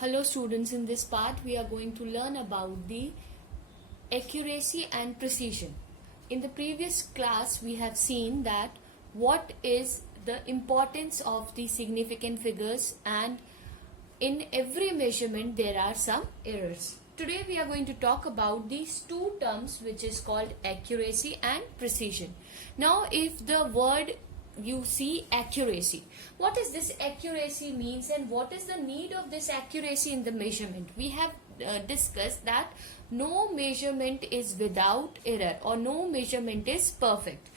Hello students, in this part we are going to learn about the accuracy and precision. In the previous class we have seen that what is the importance of the significant figures, and in every measurement there are some errors. Today we are going to talk about these two terms, which is called accuracy and precision. Now if the word you see accuracy, what is this accuracy means and what is the need of this accuracy in the measurement? We have discussed that no measurement is without error or no measurement is perfect.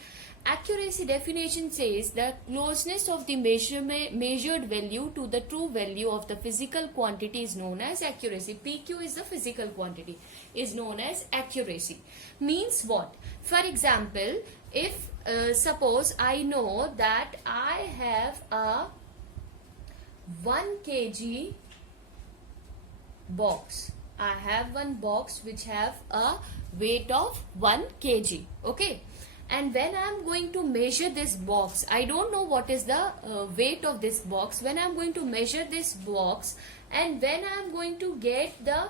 Accuracy definition says the closeness of the measured value to the true value of the physical quantity is known as accuracy. PQ is the physical quantity, is known as accuracy. Means what? For example, if suppose I know that I have a 1 kg box. I have one box which have a weight of 1 kg. Okay. And when I am going to measure this box, I don't know what is the weight of this box. When I am going to measure this box and when I am going to get the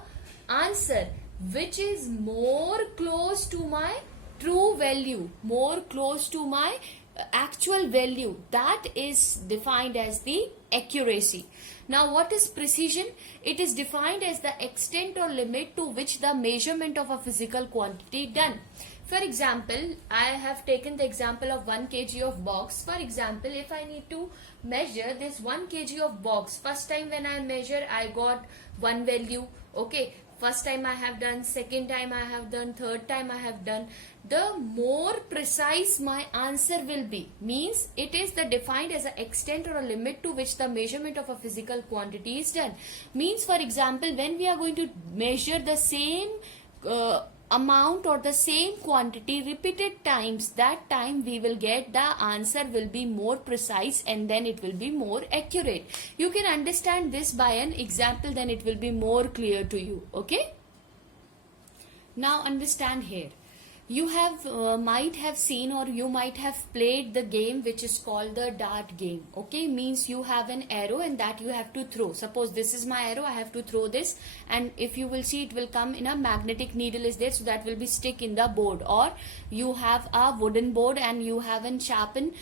answer which is more close to my true value, more close to my actual value, that is defined as the accuracy. Now what is precision? It is defined as the extent or limit to which the measurement of a physical quantity done. For example, I have taken the example of 1 kg of box. For example, if I need to measure this 1 kg of box, first time when I measure, I got one value. Okay, first time I have done, second time I have done, third time I have done. The more precise my answer will be, means it is the defined as an extent or a limit to which the measurement of a physical quantity is done. Means, for example, when we are going to measure the same amount or the same quantity repeated times, that time we will get the answer will be more precise and then it will be more accurate. You can understand this by an example, then it will be more clear to you. Okay. Now understand here. You have might have seen or you might have played the game which is called the dart game. Okay, means you have an arrow and that you have to throw. Suppose this is my arrow, I have to throw this, and if you will see, it will come in a magnetic needle is there, so that will be stick in the board. Or you have a wooden board and you have a sharpened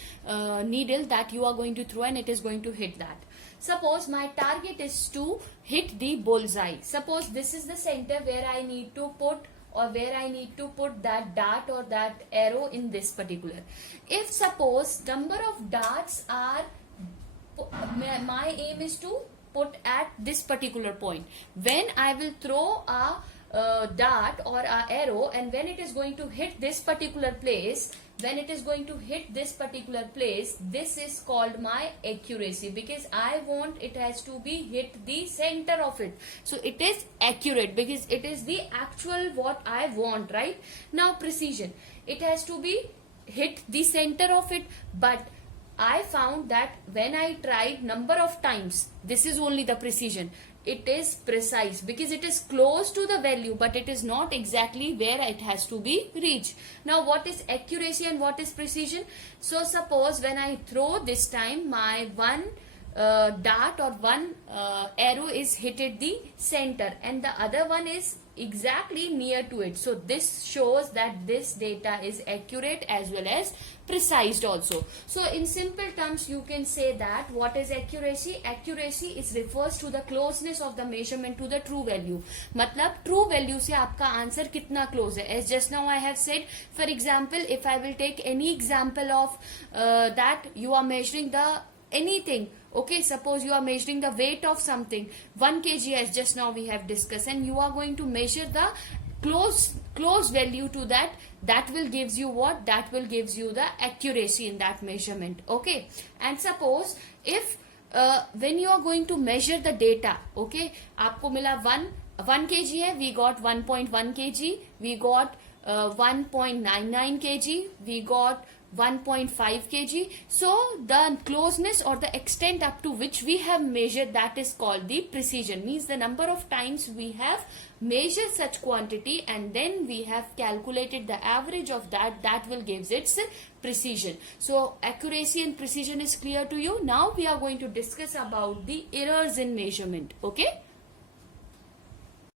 needle that you are going to throw and it is going to hit that. Suppose my target is to hit the bullseye. Suppose this is the center where I need to put that dart or that arrow in this particular. If suppose number of darts are, my aim is to put at this particular point. When I will throw a dart or a arrow, and when it is going to hit this particular place, this is called my accuracy, because I want it has to be hit the center of it. So it is accurate because it is the actual what I want, right? Now precision, it has to be hit the center of it, but I found that when I tried number of times, this is only the precision. It is precise because it is close to the value, but it is not exactly where it has to be reached. Now what is accuracy and what is precision? So suppose when I throw this time, my one dart or one arrow is hit at the center and the other one is exactly near to it. So this shows that this data is accurate as well as precise also. So in simple terms you can say that what is accuracy? Accuracy is refers to the closeness of the measurement to the true value. मतलब true value से आपका answer कितना close है. As just now I have said, for example, if I will take any example of that you are measuring the anything. Okay, suppose you are measuring the weight of something, 1 kg as just now we have discussed, and you are going to measure the close value to that. That will gives you what? That will gives you the accuracy in that measurement. Okay, and suppose if when you are going to measure the data, okay, आपको मिला 1 kg है, we got 1.1 kg, we got 1.99 kg, we got 1.5 kg. So the closeness or the extent up to which we have measured, that is called the precision. Means the number of times we have measured such quantity and then we have calculated the average of that, that will gives its precision. So accuracy and precision is clear to you. Now we are going to discuss about the errors in measurement. Okay.